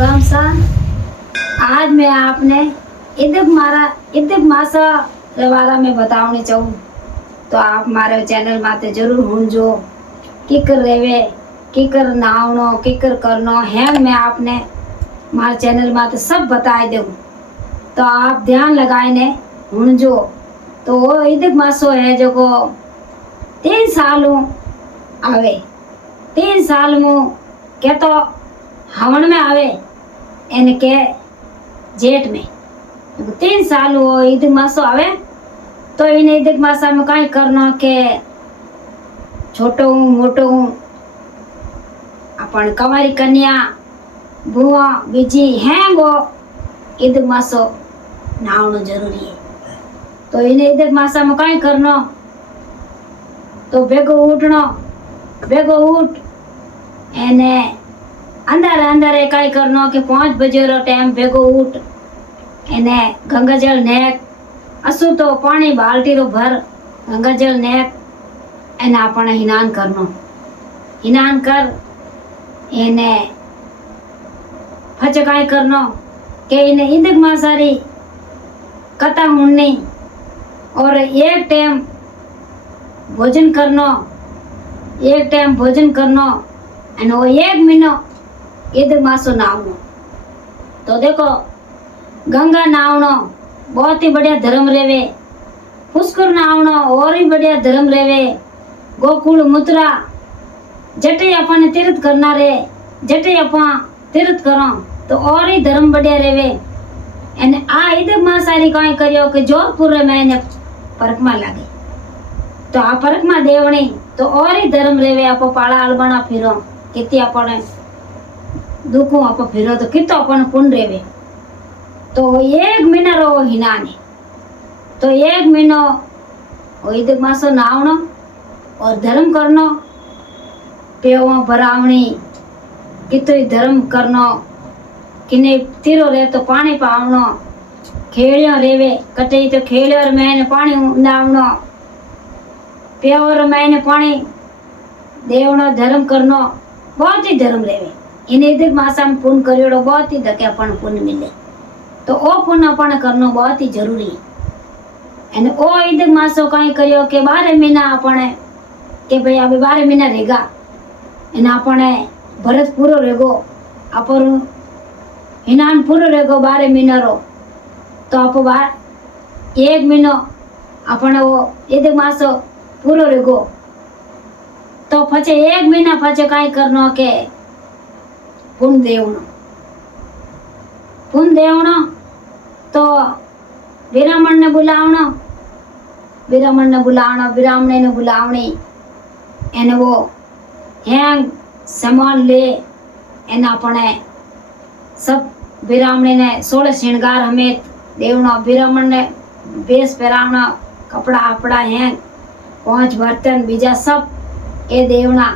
राम सा। आज मैं आपने ईद मासा के बारे में बतावनी चाहूँ तो आप मारे चैनल माते जरूर हुंजो किकर रेवे किकर नावनो किकर करनो है। मैं आपने मारे चैनल माते सब बताए दूँ तो आप ध्यान लगाए ने हुंजो। तो वो ईद मासो है जो को 3 सालों आवे 3 साल में के तो हवन में आवे एने के जेठ में 3 साल वो ईद मासो आवे। तो इन ईद मासा में कई करना के छोटो मोटो अपन कमारी कन्या बुआ बीजी हैं वो ईद मासो नावनो जरूरी है। तो इन ईद मासा में कई करना तो बेगो उठ एने अंदर अंदर कई करनो कि 5 बजे रो टाइम बेगो उठ एने गंगा जल नेक असु तो पानी बाल्टी रो भर गंगा जल नेक एने आपने हिनान करनो। हिनान कर एने फच कई करनो के इने ईद मासारी कथा हुन्नी और एक टाइम भोजन करनो एने वो 1 महीनो ईद मासो नावनो। तो देखो गंगा नावनो बहुत ही बढ़िया धर्म रेवे, पुष्कर नावनो और ही बढ़िया धर्म रेवे, गोकुल मुत्रा जटे अपन तीर्थ करना रे जटे अपन तीर्थ करो तो और ही धर्म बढ़िया रेवे। एने आ ईद मासारी कई करियो कि जोधपुर में एने परकमा लागे तो आ परकमा देवणी तो और ही धर्म रेवे। आप पाला अलबना फिरो कितनी अपने दुखों आप फिरो तो कितो अपन पुण्य रेवे। तो 1 महीना रो हिनाने तो 1 महीनो ईद मासो नावनो और धर्म करनो पेवो भरावणी कितो धर्म करनो किने तीरो रे तो पानी पावनो खेलियो रेवे कटे तो खेलियो मैंने पानी नावनो पेवर मैंने पानी देवनो धर्म करनो बहुत ही धर्म रेवे। इन ईद मासा में पुण्य करियो बहुत ही धके अपन पुण्य मिले तो ओ पुण्य अपन करनो बहुत ही जरूरी है। एने ओ ईद मासो कई करियो के 12 महीना अपने के भाई अभी 12 महीना रहेगा एने अपने भरत पूरो रहेगो अपन हिनान पूरो रहेगो 12 महीना रो तो आप 1 महीनो अपने वो ईद मासो पूरो रहेगो। तो पचे 1 महीना पचे कई करनो के पुण्य देवनो तो ब्राह्मण ने बुलावनो ब्राह्मणे ने बुलावनी एने वो हैंग सामान ले एने अपने सब ब्राह्मणे ने 16 श्रृंगार हमें देवनो। ब्राह्मण ने बेस पहरावनो कपड़ा अपड़ा हैंग 5 बर्तन बीजा सब ए देवना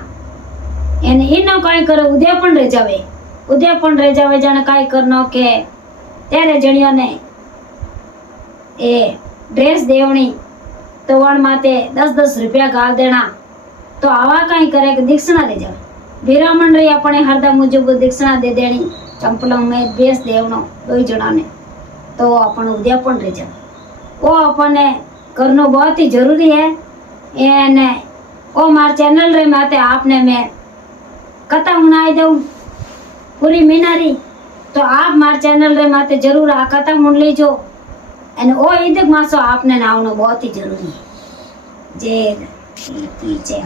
एने इनो कई करो उद्यापन रह जावे जाने कई करनो के तेरे जणियों ने ए ड्रेस देवनी तो वन माते 10-10 रुपया गाल देना तो आवा कई करे कि दीक्षिणा दे जावे। ब्राह्मण रे अपने हरदा मुजब दीक्षिणा दे देनी चंपलों में बेस देवनो 2 जणा ने तो अपन उद्यापन रह जावे। वो अपने करनो बहुत ही जरूरी है। एने ओ मार चैनल रे माते आपने मैं कथा सुनाई दूं पूरी मीनारी तो आप मार चैनल रे माते जरूर आ कथा सुन लीजो। एने ओ ईद मासो आपने नावनो बहुत ही जरूरी है। जय